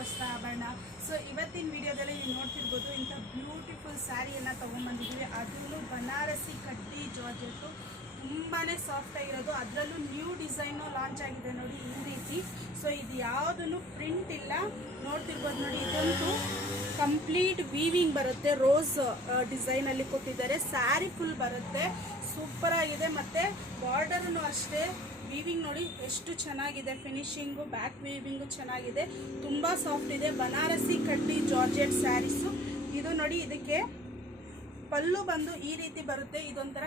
ವಸ್ತ್ರ ಆಭರಣ. ಸೊ ಇವತ್ತಿನ ವಿಡಿಯೋದಲ್ಲಿ ನೀವು ನೋಡ್ತಿರ್ಬೋದು ಇಂಥ ಬ್ಯೂಟಿಫುಲ್ ಸ್ಯಾರಿಯನ್ನು ತೊಗೊಂಬಂದಿದ್ದೀವಿ. ಅದರಲ್ಲೂ ಬನಾರಸಿ ಕಡ್ಡಿ ಜಾರ್ಜೆಟ್ಟು ತುಂಬಾ ಸಾಫ್ಟ್ ಆಗಿರೋದು. ಅದರಲ್ಲೂ ನ್ಯೂ ಡಿಸೈನು ಲಾಂಚ್ ಆಗಿದೆ ನೋಡಿ ಈ ರೀತಿ. ಸೊ ಇದು ಯಾವುದೂ ಪ್ರಿಂಟ್ ಇಲ್ಲ, ನೋಡ್ತಿರ್ಬೋದು ನೋಡಿ. ಇದಂತೂ ಕಂಪ್ಲೀಟ್ ವೀವಿಂಗ್ ಬರುತ್ತೆ, ರೋಸ್ ಡಿಸೈನಲ್ಲಿ ಕೊಟ್ಟಿದ್ದಾರೆ. ಸ್ಯಾರಿ ಫುಲ್ ಬರುತ್ತೆ, ಸೂಪರ್ ಆಗಿದೆ. ಮತ್ತು ಬಾರ್ಡರ್ನು ಅಷ್ಟೇ ವೀವಿಂಗ್ ನೋಡಿ ಎಷ್ಟು ಚೆನ್ನಾಗಿದೆ, ಫಿನಿಶಿಂಗು ಬ್ಯಾಕ್ ವೀವಿಂಗು ಚೆನ್ನಾಗಿದೆ, ತುಂಬ ಸಾಫ್ಟ್ ಇದೆ. ಬನಾರಸಿ ಕಡ್ಡಿ ಜಾರ್ಜೆಟ್ ಸ್ಯಾರೀಸು ಇದು ನೋಡಿ. ಇದಕ್ಕೆ ಪಲ್ಲು ಬಂದು ಈ ರೀತಿ ಬರುತ್ತೆ, ಇದೊಂಥರ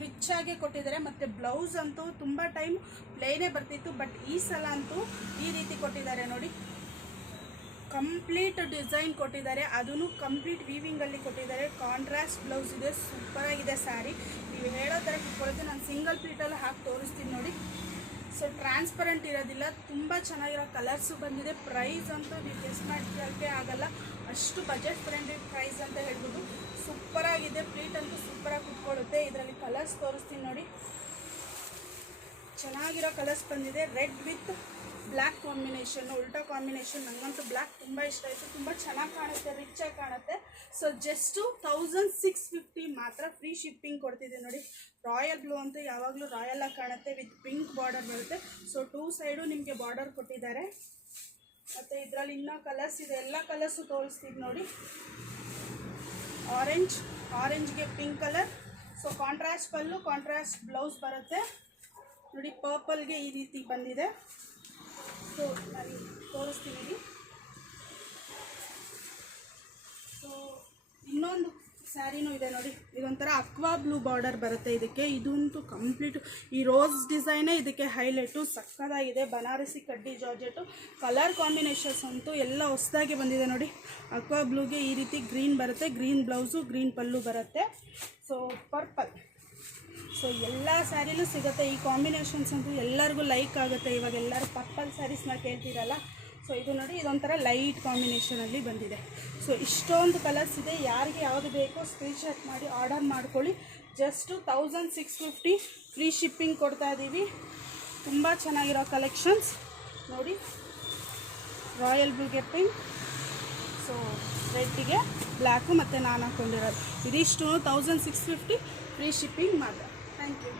ರಿಚ್ ಆಗಿ ಕೊಟ್ಟಿದ್ದಾರೆ. ಮತ್ತು ಬ್ಲೌಸ್ ಅಂತೂ ತುಂಬ ಟೈಮ್ ಪ್ಲೇನೇ ಬರ್ತಿತ್ತು, ಬಟ್ ಈ ಸಲ ಅಂತೂ ಈ ರೀತಿ ಕೊಟ್ಟಿದ್ದಾರೆ ನೋಡಿ. ಕಂಪ್ಲೀಟ್ ಡಿಸೈನ್ ಕೊಟ್ಟಿದ್ದಾರೆ, ಅದೂ ಕಂಪ್ಲೀಟ್ ವೀವಿಂಗಲ್ಲಿ ಕೊಟ್ಟಿದ್ದಾರೆ. ಕಾಂಟ್ರಾಸ್ಟ್ ಬ್ಲೌಸ್ ಇದೆ, ಸೂಪರಾಗಿದೆ ಸ್ಯಾರಿ. ನೀವು ಹೇಳೋ ಥರ ಕುತ್ಕೊಳ್ಳೋದು. ನಾನು ಸಿಂಗಲ್ ಪ್ಲೀಟಲ್ಲಿ ಹಾಕಿ ತೋರಿಸ್ತೀನಿ ನೋಡಿ. ಸೊ ಟ್ರಾನ್ಸ್ಪರೆಂಟ್ ಇರೋದಿಲ್ಲ, ತುಂಬ ಚೆನ್ನಾಗಿರೋ ಕಲರ್ಸು ಬಂದಿದೆ. ಪ್ರೈಸ್ ಅಂತೂ ನೀವು ಗೆಸ್ ಮಾಡೋಕ್ಕೆ ಆಗಲ್ಲ, ಅಷ್ಟು ಬಜೆಟ್ ಫ್ರೆಂಡ್ಲಿ ಪ್ರೈಸ್ ಅಂತ ಹೇಳ್ಬೋದು. ಸೂಪರಾಗಿದೆ, ಪ್ಲೀಟ್ ಅಂತೂ ಸೂಪರಾಗಿ ಕುತ್ಕೊಳ್ಳುತ್ತೆ. ಇದರಲ್ಲಿ ಕಲರ್ಸ್ ತೋರಿಸ್ತೀನಿ ನೋಡಿ. ಚೆನ್ನಾಗಿರೋ ಕಲರ್ಸ್ ಬಂದಿದೆ. ರೆಡ್ ವಿತ್ ಬ್ಲ್ಯಾಕ್ ಕಾಂಬಿನೇಷನ್, ಉಲ್ಟಾ ಕಾಂಬಿನೇಷನ್. ನನಗಂತೂ ಬ್ಲ್ಯಾಕ್ ತುಂಬ ಇಷ್ಟ ಆಯಿತು, ತುಂಬ ಚೆನ್ನಾಗಿ ಕಾಣುತ್ತೆ, ರಿಚ್ ಆಗಿ ಕಾಣುತ್ತೆ. ಸೊ ಜಸ್ಟು 1650 ಮಾತ್ರ, ಫ್ರೀ ಶಿಪ್ಪಿಂಗ್ ಕೊಡ್ತಿದೆ ನೋಡಿ. ರಾಯಲ್ ಬ್ಲೂ ಅಂತೂ ಯಾವಾಗಲೂ ರಾಯಲಾಗಿ ಕಾಣುತ್ತೆ, ವಿತ್ ಪಿಂಕ್ ಬಾರ್ಡರ್ ಬರುತ್ತೆ. ಸೊ 2 ಸೈಡು ನಿಮಗೆ ಬಾರ್ಡರ್ ಕೊಟ್ಟಿದ್ದಾರೆ. ಮತ್ತು ಇದರಲ್ಲಿ ಇನ್ನೂ ಕಲರ್ಸ್ ಇದೆ, ಎಲ್ಲ ಕಲರ್ಸು ತೋರಿಸ್ತೀವಿ ನೋಡಿ. ಆರೆಂಜ್ಗೆ ಪಿಂಕ್ ಕಲರ್. ಸೊ ಕಾಂಟ್ರಾಸ್ಟ್ ಪಲ್ಲು, ಕಾಂಟ್ರಾಸ್ಟ್ ಬ್ಲೌಸ್ ಬರುತ್ತೆ ನೋಡಿ. ಪರ್ಪಲ್ಗೆ ಈ ರೀತಿ ಬಂದಿದೆ. ಸೊ ನಾನು ತೋರಿಸ್ತೀನಿ. ಸೊ ಇನ್ನೊಂದು ಸ್ಯಾರಿನೂ ಇದೆ ನೋಡಿ. ಇದೊಂಥರ ಅಕ್ವಾ ಬ್ಲೂ ಬಾರ್ಡರ್ ಬರುತ್ತೆ ಇದಕ್ಕೆ. ಇದಂತೂ ಕಂಪ್ಲೀಟ್ ಈ ರೋಸ್ ಡಿಸೈನೇ ಇದಕ್ಕೆ ಹೈಲೈಟು, ಸಕ್ಕದಾಗಿದೆ. ಬನಾರಸಿ ಕಡ್ಡಿ ಜಾರ್ಜೆಟು. ಕಲರ್ ಕಾಂಬಿನೇಷನ್ಸ್ ಅಂತೂ ಎಲ್ಲ ಹೊಸದಾಗಿ ಬಂದಿದೆ ನೋಡಿ. ಅಕ್ವಾ ಬ್ಲೂಗೆ ಈ ರೀತಿ ಗ್ರೀನ್ ಬರುತ್ತೆ, ಗ್ರೀನ್ ಬ್ಲೌಸು, ಗ್ರೀನ್ ಪಲ್ಲು ಬರುತ್ತೆ. So purple. ಸೊ ಎಲ್ಲ ಸ್ಯಾರಿಲೂ ಸಿಗುತ್ತೆ. ಈ ಕಾಂಬಿನೇಷನ್ಸ್ ಅಂತೂ ಎಲ್ಲರಿಗೂ ಲೈಕ್ ಆಗುತ್ತೆ. ಇವಾಗ ಎಲ್ಲರೂ ಪರ್ಪಲ್ ಸ್ಯಾರೀಸ್ನ ಕೇಳ್ತಿರಲ್ಲ. ಸೊ ಇದು ನೋಡಿ, ಇದೊಂಥರ ಲೈಟ್ ಕಾಂಬಿನೇಷನಲ್ಲಿ ಬಂದಿದೆ. ಸೊ ಇಷ್ಟೊಂದು ಕಲರ್ಸ್ ಇದೆ. ಯಾರಿಗೆ ಯಾವುದು ಬೇಕೋ ಸ್ಕ್ರೀನ್ಶಾಟ್ ಮಾಡಿ ಆರ್ಡರ್ ಮಾಡ್ಕೊಳ್ಳಿ. ಜಸ್ಟು 1650 ಫ್ರೀ ಶಿಪ್ಪಿಂಗ್ ಕೊಡ್ತಾ ಇದ್ದೀವಿ. ತುಂಬ ಚೆನ್ನಾಗಿರೋ ಕಲೆಕ್ಷನ್ಸ್ ನೋಡಿ. ರಾಯಲ್ ಬ್ಲೂಗೆ ಪಿಂಕ್, ಸೊ ರೆಡ್ಡಿಗೆ ಬ್ಲ್ಯಾಕು, ಮತ್ತು ನಾನು ಹಾಕ್ಕೊಂಡಿರೋದು. ಇದಿಷ್ಟು 1650 ಫ್ರೀ ಶಿಪ್ಪಿಂಗ್ ಮಾತ್ರ. Thank you.